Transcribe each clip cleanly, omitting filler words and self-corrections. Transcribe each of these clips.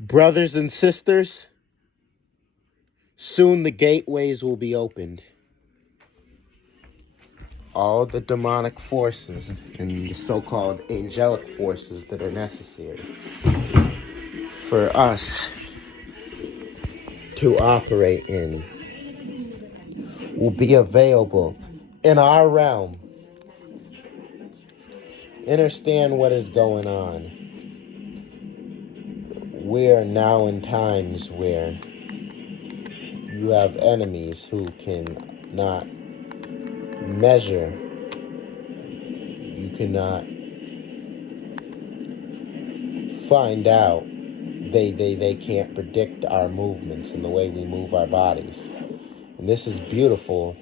Brothers and sisters, soon the gateways will be opened. All the demonic forces and the so-called angelic forces that are necessary for us to operate in will be available in our realm. Understand what is going on. We are now in times where you have enemies who cannot measure. You cannot find out. They can't predict our movements and the way we move our bodies. And this is beautiful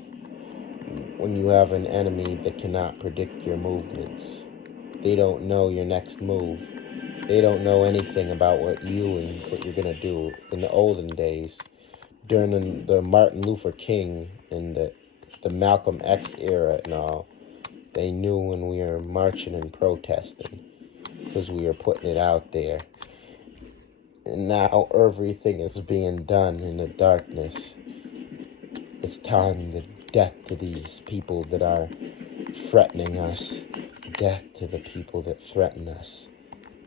when you have an enemy that cannot predict your movements. They don't know your next move. They don't know anything about what you and what you're going to do. In the olden days, during the Martin Luther King and the Malcolm X era and all, they knew when we were marching and protesting because we were putting it out there. And now everything is being done in the darkness. It's time to death to these people that are threatening us. Death to the people that threaten us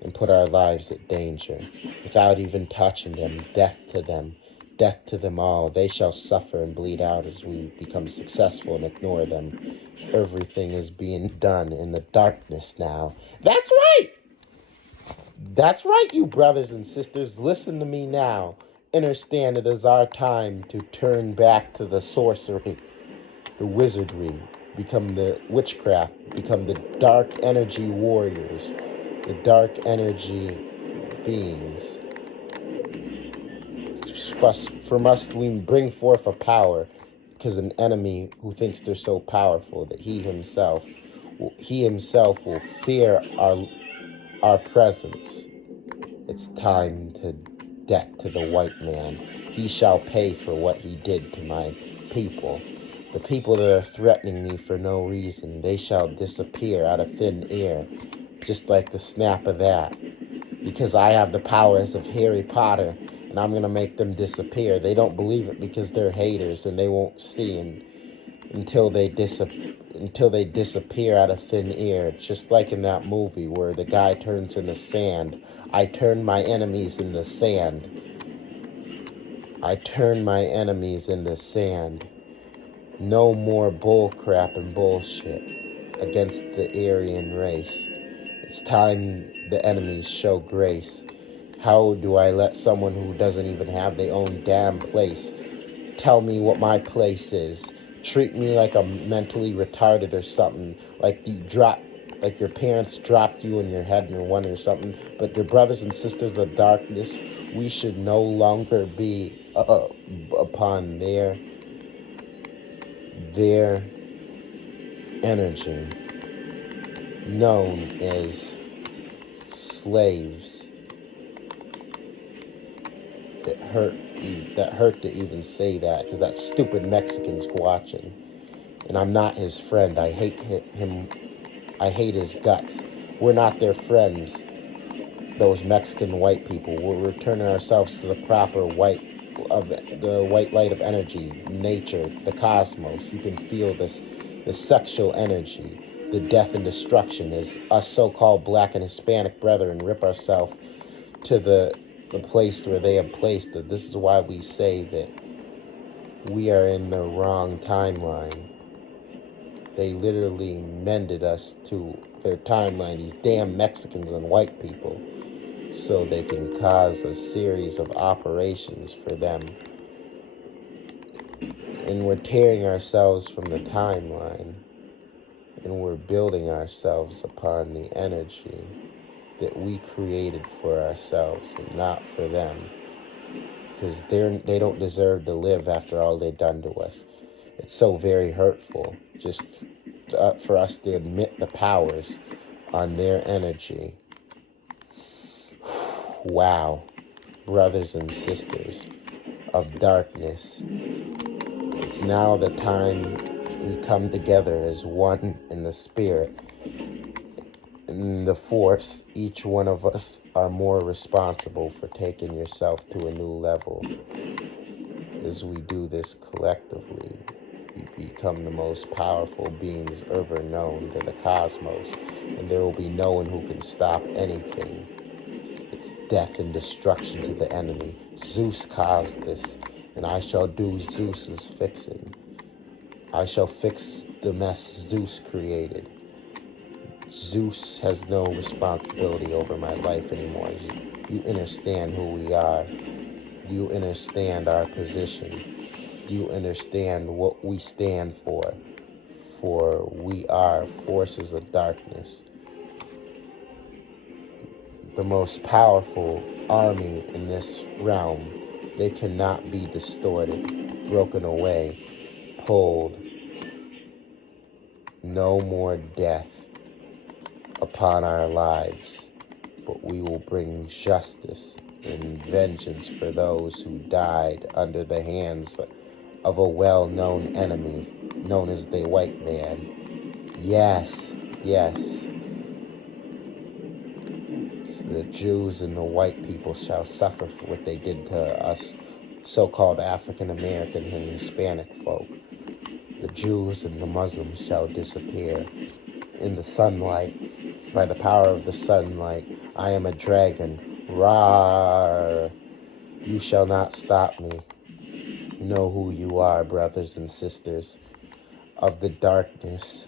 and put our lives at danger without even touching them. Death to them. Death to them all. They shall suffer and bleed out as we become successful and ignore them. Everything is being done in the darkness now. That's right! That's right, you brothers and sisters. Listen to me now. Understand it is our time to turn back to the sorcery, the wizardry, become the witchcraft, become the dark energy warriors, the dark energy beings. From us, we bring forth a power, because an enemy who thinks they're so powerful that he himself will fear our presence. It's time to death to the white man. He shall pay for what he did to my people. The people that are threatening me for no reason, they shall disappear out of thin air, just like the snap of that. Because I have the powers of Harry Potter, and I'm going to make them disappear. They don't believe it because they're haters, and they won't see until they disappear out of thin air. Just like in that movie where the guy turns into sand. I turn my enemies into sand. I turn my enemies into sand. No more bull crap and bullshit against the Aryan race. It's time the enemies show grace. How do I let someone who doesn't even have their own damn place tell me what my place is? Treat me like I'm mentally retarded or something, like your parents dropped you in your head and you're one or something. But your brothers and sisters of darkness, we should no longer be upon their energy, known as slaves. That hurt to even say that, because that stupid Mexican's watching, and I'm not his friend. I hate him. I hate his guts. We're not their friends. Those Mexican white people. We're returning ourselves to the proper white light of energy, nature, the cosmos. You can feel the sexual energy, the death and destruction as us so-called black and Hispanic brethren rip ourselves to the place where they have placed it. This is why we say that we are in the wrong timeline. They literally mended us to their timeline, these damn Mexicans and white people, so they can cause a series of operations for them. And we're tearing ourselves from the timeline, and we're building ourselves upon the energy that we created for ourselves and not for them, because they don't deserve to live after all they've done to us. It's so very hurtful just for us to admit the powers on their energy. Wow, brothers and sisters of darkness, it's now the time we come together as one in the spirit in the Force, each one of us are more responsible for taking yourself to a new level. As we do this collectively, we become the most powerful beings ever known to the cosmos, and there will be no one who can stop anything. It's death and destruction to the enemy. Zeus caused this, and I shall do Zeus's fixing. I shall fix the mess Zeus created. Zeus has no responsibility over my life anymore. You understand who we are. You understand our position. You understand what we stand for. For we are forces of darkness. The most powerful army in this realm. They cannot be distorted, broken away, pulled. No more death upon our lives, but we will bring justice and vengeance for those who died under the hands of a well-known enemy known as the white man. Yes, yes. The Jews and the white people shall suffer for what they did to us so-called African American and Hispanic folk. The Jews and the Muslims shall disappear in the sunlight. By the power of the sunlight, I am a dragon. Rawr! You shall not stop me. Know who you are, brothers and sisters of the darkness.